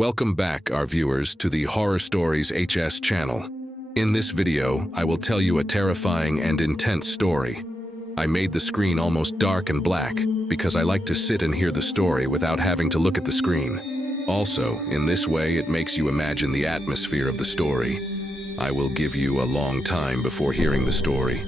Welcome back, our viewers, to the Horror Stories HS channel. In this video, I will tell you a terrifying and intense story. I made the screen almost dark and black because I like to sit and hear the story without having to look at the screen. Also, in this way, it makes you imagine the atmosphere of the story. I will give you a long time before hearing the story.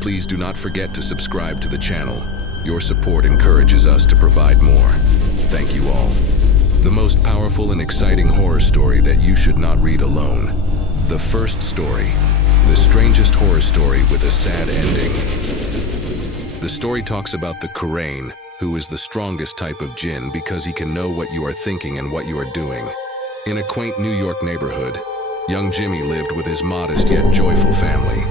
Please do not forget to subscribe to the channel. Your support encourages us to provide more. Thank you all. The most powerful and exciting horror story that you should not read alone. The first story, the strangest horror story with a sad ending. The story talks about the Kurain, who is the strongest type of jinn because he can know what you are thinking and what you are doing. In a quaint New York neighborhood, young Jimmy lived with his modest yet joyful family.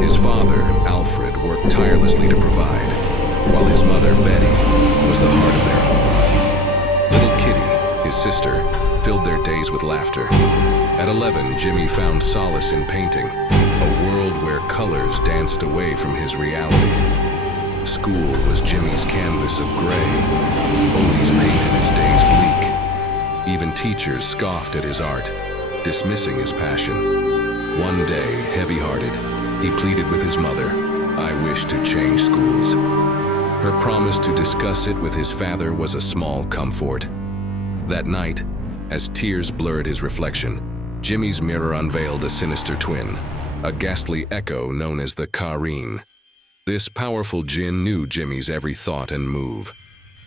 His father, Alfred, worked tirelessly to provide, while his mother, Betty, was the heart of their home. Little Kitty, his sister, filled their days with laughter. At 11, Jimmy found solace in painting, a world where colors danced away from his reality. School was Jimmy's canvas of gray. Bullies painted his days bleak. Even teachers scoffed at his art, dismissing his passion. One day, heavy-hearted, he pleaded with his mother, "I wish to change schools." Her promise to discuss it with his father was a small comfort. That night, as tears blurred his reflection, Jimmy's mirror unveiled a sinister twin, a ghastly echo known as the Kurain. This powerful jinn knew Jimmy's every thought and move.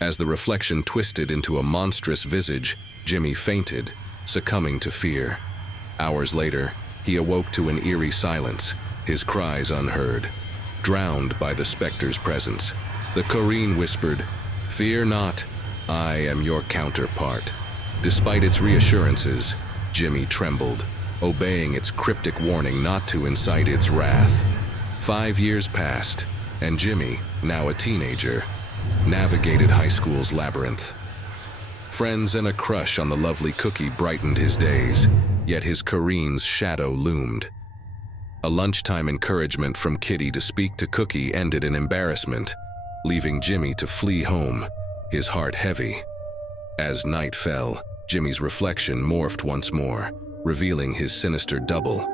As the reflection twisted into a monstrous visage, Jimmy fainted, succumbing to fear. Hours later, he awoke to an eerie silence, his cries unheard, drowned by the specter's presence. The Kurain whispered, "Fear not, I am your counterpart." Despite its reassurances, Jimmy trembled, obeying its cryptic warning not to incite its wrath. 5 years passed, and Jimmy, now a teenager, navigated high school's labyrinth. Friends and a crush on the lovely Cookie brightened his days, yet his Kurain's shadow loomed. A lunchtime encouragement from Kitty to speak to Cookie ended in embarrassment, leaving Jimmy to flee home, his heart heavy. As night fell, Jimmy's reflection morphed once more, revealing his sinister double.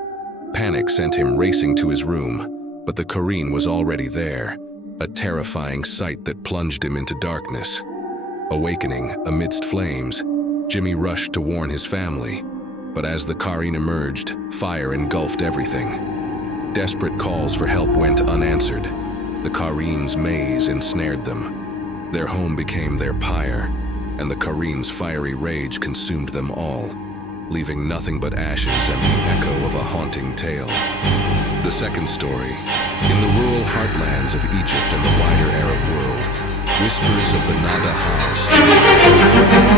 Panic sent him racing to his room, but the Kurain was already there, a terrifying sight that plunged him into darkness. Awakening amidst flames, Jimmy rushed to warn his family, but as the Kurain emerged, fire engulfed everything. Desperate calls for help went unanswered. The Kurain's maze ensnared them. Their home became their pyre, and the Kurain's fiery rage consumed them all, leaving nothing but ashes and the echo of a haunting tale. The second story. In the rural heartlands of Egypt and the wider Arab world, whispers of the Nada still echo,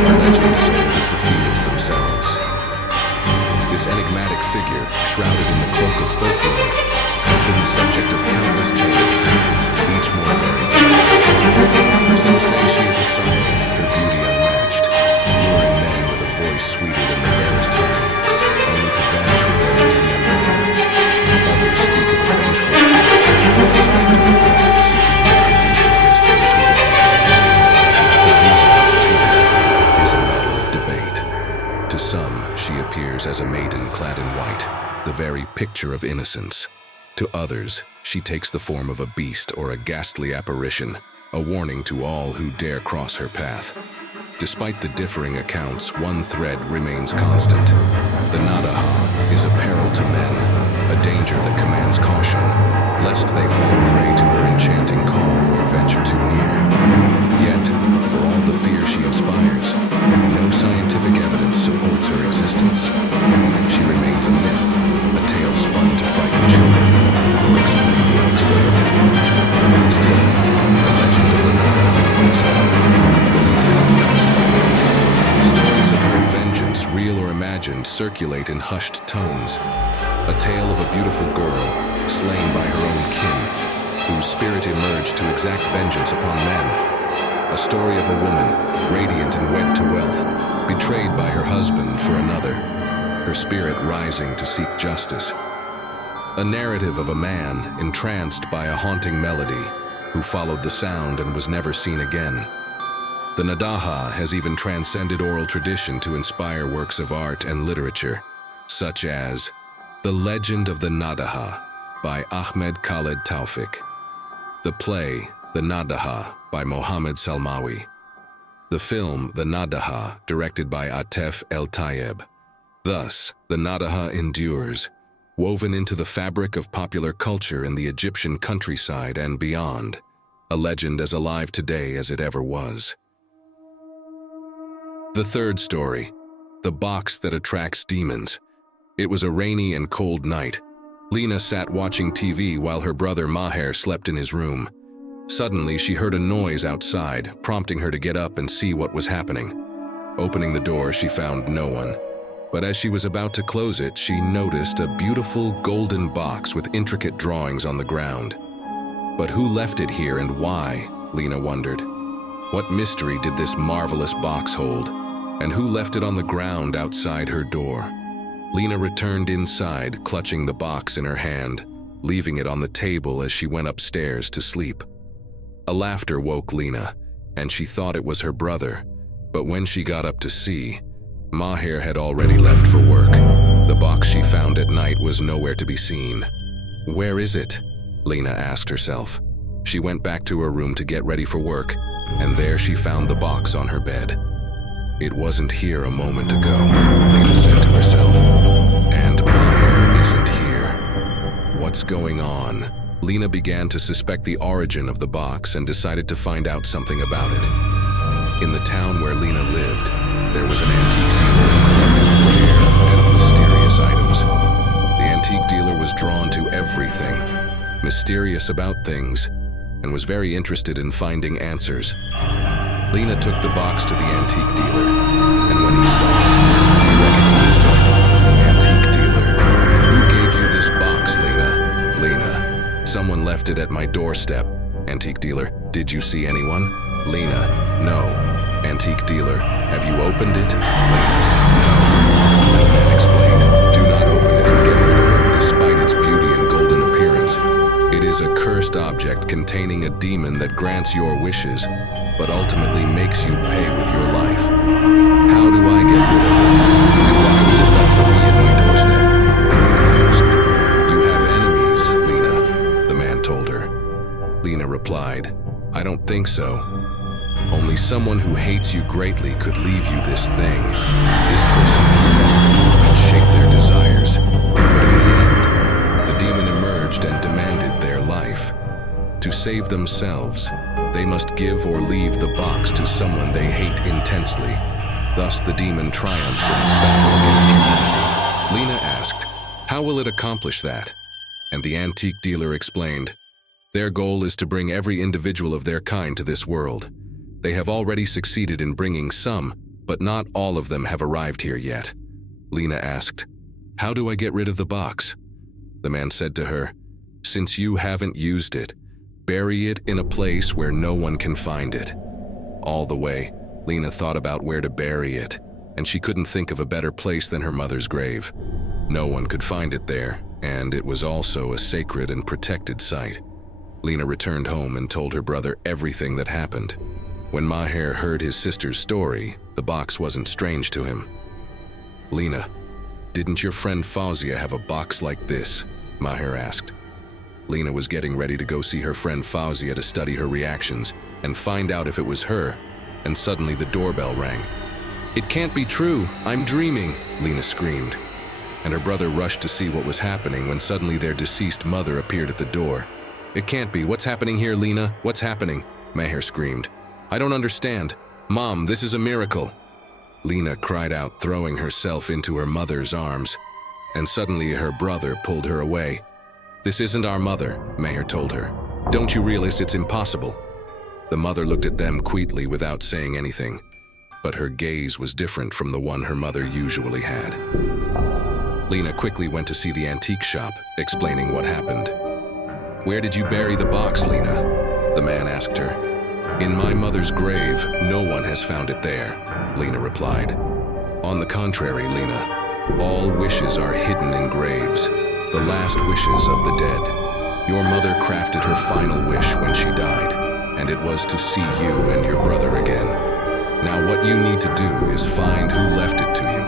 a legend as old as the fields themselves. This enigmatic figure, shrouded in the cloak of folklore, has been the subject of countless tales, each more varied than the next. Some say she is a siren, her beauty unmatched, luring men with a voice sweeter than the rarest honey, only to vanish with them into the unknown. Others speak of a vengeful spirit, a specter of wrath seeking retribution against those who wronged her. Her visage, too, is a matter of debate. To some, she appears as a maiden clad in white, the very picture of innocence. To others, she takes the form of a beast or a ghastly apparition, a warning to all who dare cross her path. Despite the differing accounts, one thread remains constant. The Nadaha is a peril to men, a danger that commands caution, lest they fall prey to her enchanting call or venture too near. Yet, for all the fear she inspires, no scientific evidence supports her existence. She remains a myth, a tale spun to frighten children or explain the unexplainable. Still, the legend of the Nada lives on, a belief held fast by many. Stories of her vengeance, real or imagined, circulate in hushed tones. A tale of a beautiful girl, slain by her own kin, whose spirit emerged to exact vengeance upon men. A story of a woman, radiant and wed to wealth, betrayed by her husband for another, her spirit rising to seek justice. A narrative of a man entranced by a haunting melody, who followed the sound and was never seen again. The Nadaha has even transcended oral tradition to inspire works of art and literature, such as The Legend of the Nadaha by Ahmed Khaled Taufik, the play The Nadaha by Mohammed Salmawi, the film The Nadaha directed by Atef El Tayeb. Thus, the Nadaha endures, woven into the fabric of popular culture in the Egyptian countryside and beyond, a legend as alive today as it ever was. The third story, The Box That Attracts Demons. It was a rainy and cold night. Lena sat watching TV while her brother Maher slept in his room. Suddenly, she heard a noise outside, prompting her to get up and see what was happening. Opening the door, she found no one. But as she was about to close it, she noticed a beautiful golden box with intricate drawings on the ground. But who left it here and why? Lena wondered. What mystery did this marvelous box hold? And who left it on the ground outside her door? Lena returned inside, clutching the box in her hand, leaving it on the table as she went upstairs to sleep. A laughter woke Lena, and she thought it was her brother. But when she got up to see, Maher had already left for work. The box she found at night was nowhere to be seen. Where is it? Lena asked herself. She went back to her room to get ready for work, and there she found the box on her bed. It wasn't here a moment ago, Lena said to herself. And Maher isn't here. What's going on? Lena began to suspect the origin of the box and decided to find out something about it. In the town where Lena lived, there was an antique dealer who collected rare and mysterious items. The antique dealer was drawn to everything, mysterious about things, and was very interested in finding answers. Lena took the box to the antique dealer, and when he saw it, he recognized it. Antique dealer, who gave you this box, Lena? Lena, someone left it at my doorstep. Antique dealer, did you see anyone? Lena, no. Antique dealer, have you opened it? Lena, no. And the man explained, do not open it and get rid of it, despite its beauty and golden appearance. It is a cursed object containing a demon that grants your wishes, but ultimately makes you pay with your life. How do I get rid of it? And why was it left for me at my doorstep? Lena asked. You have enemies, Lena, the man told her. Lena replied, I don't think so. Only someone who hates you greatly could leave you this thing. This person possessed it and shaped their desires. But in the end, the demon emerged and demanded their life. To save themselves, they must give or leave the box to someone they hate intensely. Thus, the demon triumphs in its battle against humanity. Lena asked, how will it accomplish that? And the antique dealer explained, their goal is to bring every individual of their kind to this world. They have already succeeded in bringing some, but not all of them have arrived here yet. Lena asked, how do I get rid of the box? The man said to her, since you haven't used it, bury it in a place where no one can find it. All the way, Lena thought about where to bury it, and she couldn't think of a better place than her mother's grave. No one could find it there, and it was also a sacred and protected site. Lena returned home and told her brother everything that happened. When Maher heard his sister's story, the box wasn't strange to him. Lena, didn't your friend Fawzia have a box like this? Maher asked. Lena was getting ready to go see her friend Fawzia to study her reactions and find out if it was her, and suddenly the doorbell rang. It can't be true, I'm dreaming, Lena screamed. And her brother rushed to see what was happening when suddenly their deceased mother appeared at the door. It can't be, what's happening here, Lena? What's happening? Maher screamed. I don't understand. Mom, this is a miracle. Lena cried out, throwing herself into her mother's arms, and suddenly her brother pulled her away. This isn't our mother, Maher told her. Don't you realize it's impossible? The mother looked at them quietly without saying anything, but her gaze was different from the one her mother usually had. Lena quickly went to see the antique shop, explaining what happened. Where did you bury the box, Lena? The man asked her. In my mother's grave, no one has found it there, Lena replied. On the contrary, Lena, all wishes are hidden in graves, the last wishes of the dead. Your mother crafted her final wish when she died, and it was to see you and your brother again. Now what you need to do is find who left it to you,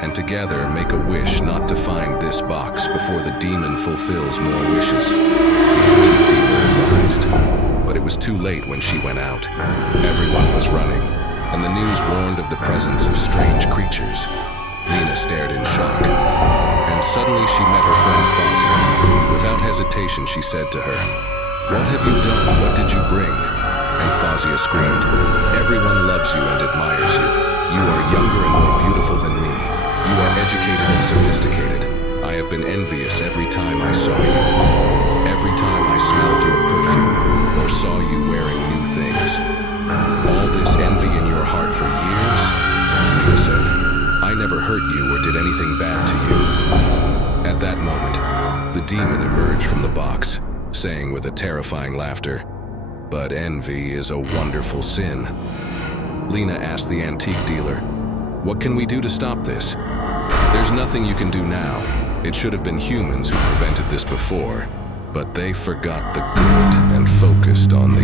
and together make a wish not to find this box before the demon fulfills more wishes. The antique dealer advised, but it was too late when she went out. Everyone was running, and the news warned of the presence of strange creatures. Lina stared in shock, and suddenly she met her friend Fozzie. Without hesitation, she said to her, "What have you done? What did you bring?" And Fozzie screamed, "Everyone loves you and admires you. You are younger and more beautiful than me. You are educated and sophisticated. I have been envious every time I saw you. Every time I smelled your perfume, or saw you wearing new things. All this envy in your heart for years?" Lina said, "I never hurt you or did anything bad to you." At that moment, the demon emerged from the box, saying with a terrifying laughter, "But envy is a wonderful sin." Lina asked the antique dealer, "What can we do to stop this?" "There's nothing you can do now. It should have been humans who prevented this before, but they forgot the good and focused on the